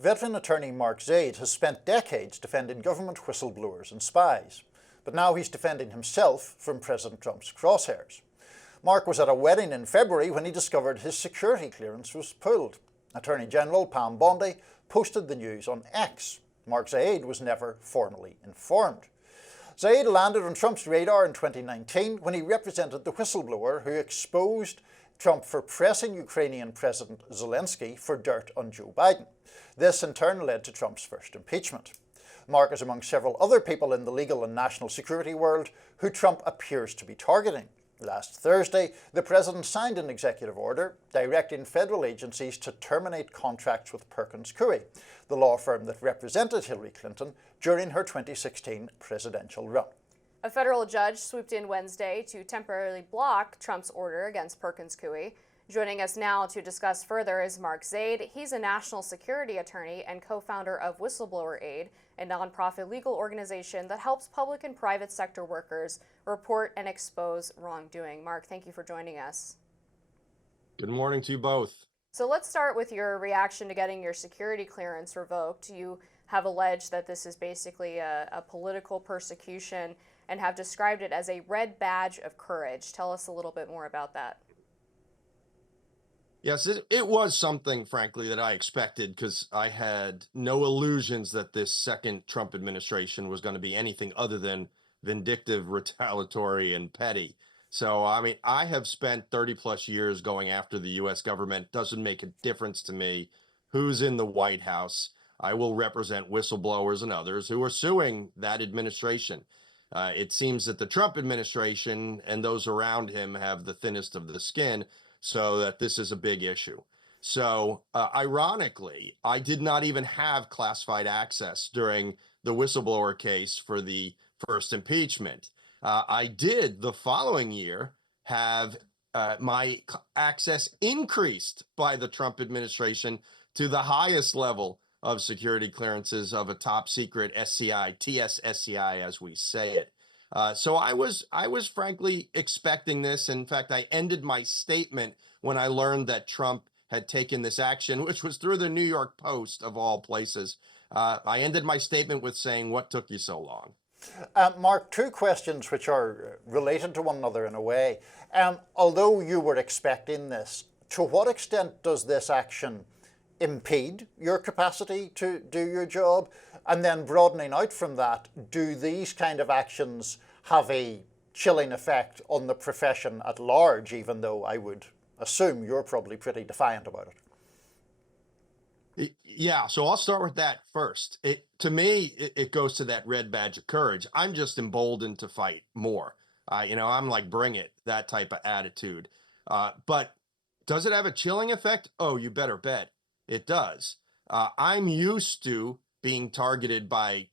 Veteran attorney Mark Zaid has spent decades defending government whistleblowers and spies, but now he's defending himself from President Trump's crosshairs. Mark was at a wedding in February when he discovered his security clearance was pulled. Attorney General Pam Bondi posted the news on X. Mark Zaid was never formally informed. Zaid landed on Trump's radar in 2019 when he represented the whistleblower who exposed Trump for pressing Ukrainian President Zelensky for dirt on Joe Biden. This in turn led to Trump's first impeachment. Mark is among several other people in the legal and national security world who Trump appears to be targeting. Last Thursday, the president signed an executive order directing federal agencies to terminate contracts with Perkins Coie, the law firm that represented Hillary Clinton during her 2016 presidential run. A federal judge swooped in Wednesday to temporarily block Trump's order against Perkins Coie. Joining us now to discuss further is Mark Zaid. He's a national security attorney and co-founder of Whistleblower Aid, a nonprofit legal organization that helps public and private sector workers report and expose wrongdoing. Mark, thank you for joining us. Good morning to you both. So let's start with your reaction to getting your security clearance revoked. You have alleged that this is basically a political persecution and have described it as a red badge of courage. Tell us a little bit more about that. Yes, it was something, frankly, that I expected because I had no illusions that this second Trump administration was going to be anything other than vindictive, retaliatory, and petty. So, I mean, I have spent 30 plus years going after the U.S. government. Doesn't make a difference to me who's in the White House. I will represent whistleblowers and others who are suing that administration. It seems that the Trump administration and those around him have the thinnest of the skin, so that this is a big issue. So ironically, I did not even have classified access during the whistleblower case for the first impeachment. I did the following year have my access increased by the Trump administration to the highest level of security clearances of a top secret SCI, TS-SCI as we say it. So I was frankly expecting this. In fact, I ended my statement when I learned that Trump had taken this action, which was through the New York Post of all places. I ended my statement with saying, "What took you so long?" Mark, two questions which are related to one another in a way. Although you were expecting this, to what extent does this action impede your capacity to do your job? And then broadening out from that, do these kind of actions have a chilling effect on the profession at large, even though I would assume you're probably pretty defiant about it? Yeah, so I'll start with that first. To me, it goes to that red badge of courage. I'm just emboldened to fight more. I'm like, bring it, that type of attitude. But does it have a chilling effect? Oh, you better bet it does. I'm used to being targeted by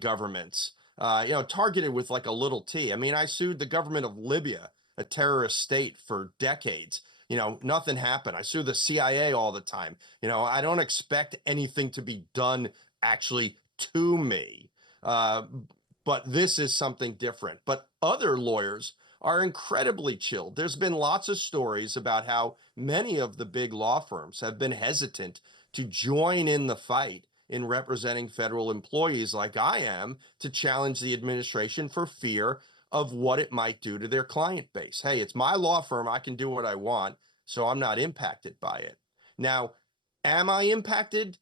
governments, targeted with like a little t. I mean, I sued the government of Libya, a terrorist state, for decades. Nothing happened. I sue the CIA all the time. I don't expect anything to be done actually to me. But this is something different. But other lawyers are incredibly chilled. There's been lots of stories about how many of the big law firms have been hesitant to join in the fight in representing federal employees like I am to challenge the administration for fear of what it might do to their client base. Hey, it's my law firm. I can do what I want, so I'm not impacted by it. Now, am I impacted?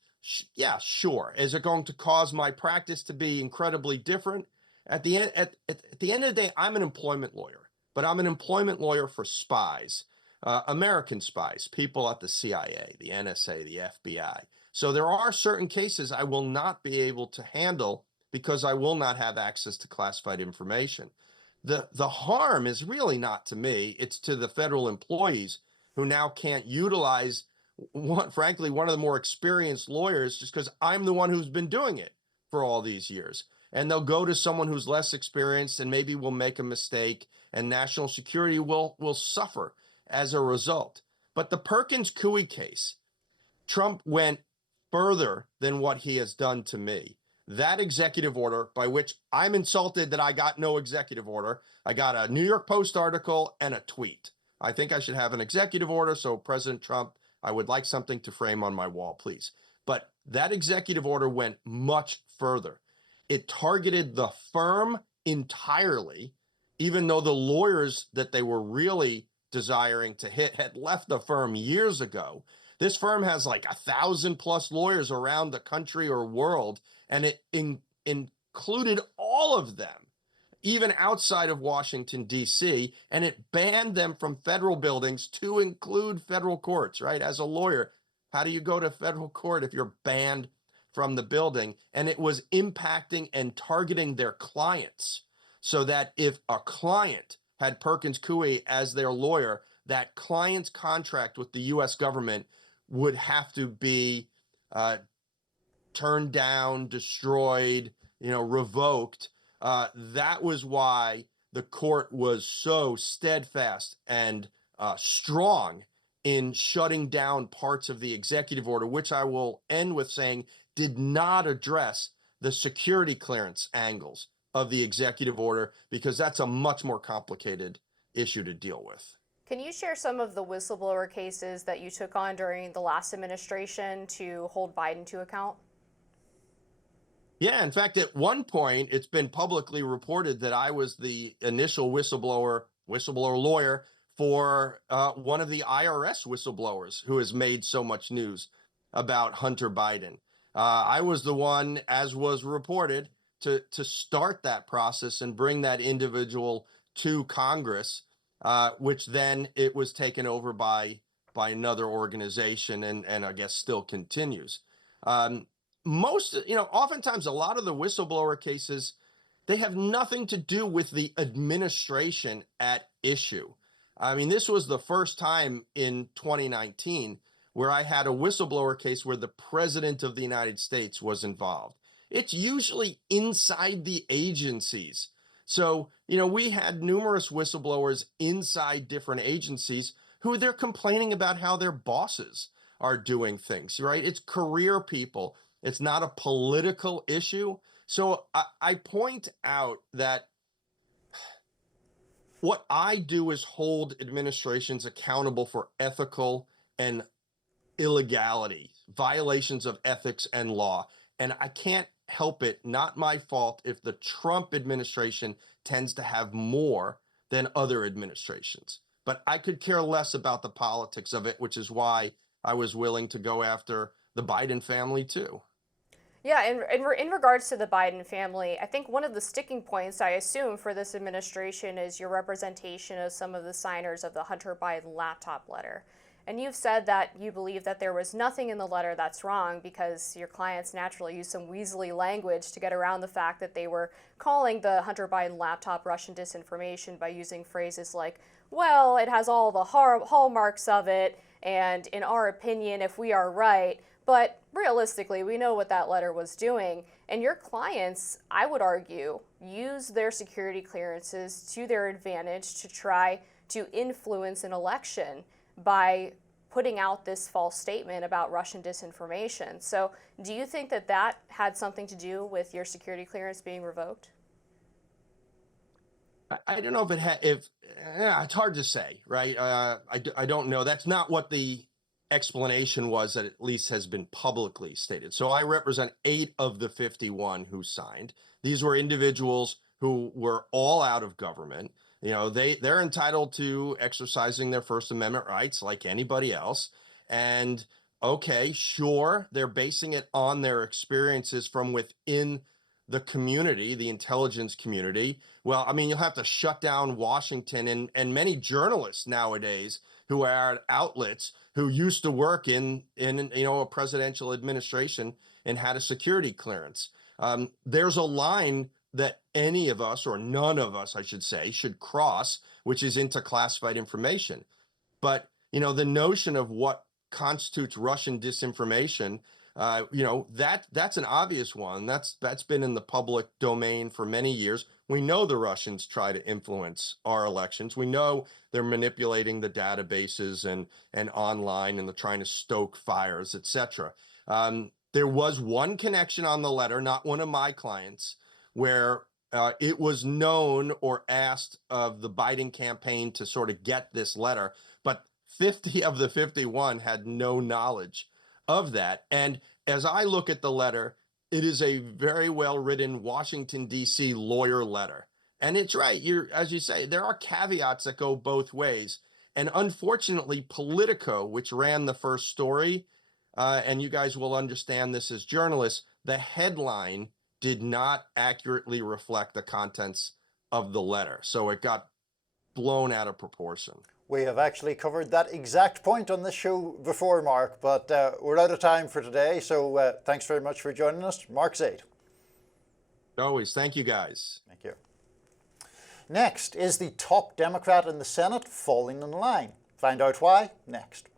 Yeah, sure. Is it going to cause my practice to be incredibly different? At the end of the day, I'm an employment lawyer, but I'm an employment lawyer for spies, American spies, people at the CIA, the NSA, the FBI. So there are certain cases I will not be able to handle because I will not have access to classified information. The harm is really not to me. It's to the federal employees who now can't utilize, frankly, one of the more experienced lawyers just because I'm the one who's been doing it for all these years. And they'll go to someone who's less experienced and maybe will make a mistake, and national security will suffer as a result. But the Perkins Coie case, Trump went further than what he has done to me. That executive order, by which I'm insulted that I got no executive order. I got a New York Post article and a tweet. I think I should have an executive order. So President Trump, I would like something to frame on my wall, please. But that executive order went much further. It targeted the firm entirely, even though the lawyers that they were really desiring to hit had left the firm years ago. This firm has like 1,000+ lawyers around the country or world, and it included all of them, even outside of Washington, D.C., and it banned them from federal buildings to include federal courts, right? As a lawyer, how do you go to federal court if you're banned from the building? And it was impacting and targeting their clients, so that if a client had Perkins Coie as their lawyer, that client's contract with the U.S. government would have to be turned down, destroyed, revoked. That was why the court was so steadfast and strong in shutting down parts of the executive order, which I will end with saying did not address the security clearance angles of the executive order, because that's a much more complicated issue to deal with. Can you share some of the whistleblower cases that you took on during the last administration to hold Biden to account? Yeah, in fact, at one point, it's been publicly reported that I was the initial whistleblower lawyer for one of the IRS whistleblowers who has made so much news about Hunter Biden. I was the one, as was reported, to start that process and bring that individual to Congress, which then it was taken over by another organization, and I guess still continues. Oftentimes a lot of the whistleblower cases, they have nothing to do with the administration at issue. I mean, this was the first time in 2019 where I had a whistleblower case where the president of the United States was involved. It's usually inside the agencies. So, we had numerous whistleblowers inside different agencies who they're complaining about how their bosses are doing things, right? It's career people. It's not a political issue. So I point out that what I do is hold administrations accountable for ethical and illegality, violations of ethics and law. And I can't help it, not my fault, if the Trump administration tends to have more than other administrations. But I could care less about the politics of it, which is why I was willing to go after the Biden family too. Yeah, in regards to the Biden family, I think one of the sticking points, I assume, for this administration is your representation of some of the signers of the Hunter Biden laptop letter. And you've said that you believe that there was nothing in the letter that's wrong because your clients naturally use some weaselly language to get around the fact that they were calling the Hunter Biden laptop Russian disinformation by using phrases like, well, it has all the hallmarks of it, and in our opinion, if we are right. But realistically, we know what that letter was doing. And your clients, I would argue, use their security clearances to their advantage to try to influence an election by putting out this false statement about Russian disinformation. So do you think that that had something to do with your security clearance being revoked? I don't know if it had, it's hard to say, right? I don't know. That's not what the explanation was, that at least has been publicly stated. So I represent 8 of the 51 who signed. These were individuals who were all out of government. They're entitled to exercising their First Amendment rights like anybody else. And okay, sure, they're basing it on their experiences from within the community, the intelligence community. Well, I mean, you'll have to shut down Washington, and many journalists nowadays who are at outlets who used to work in a presidential administration and had a security clearance. There's a line that any of us, or none of us, I should say, should cross, which is into classified information. But, the notion of what constitutes Russian disinformation, that's an obvious one. That's been in the public domain for many years. We know the Russians try to influence our elections. We know they're manipulating the databases and online, and they're trying to stoke fires, etc. There was one connection on the letter, not one of my clients, where it was known or asked of the Biden campaign to sort of get this letter, but 50 of the 51 had no knowledge of that. And as I look at the letter, it is a very well written Washington, D.C. lawyer letter. And it's right. As you say, there are caveats that go both ways. And unfortunately, Politico, which ran the first story, and you guys will understand this as journalists, the headline did not accurately reflect the contents of the letter. So it got blown out of proportion. We have actually covered that exact point on this show before, Mark, but we're out of time for today. So thanks very much for joining us. Mark Zaid. Always. Thank you, guys. Thank you. Next, is the top Democrat in the Senate falling in line? Find out why next.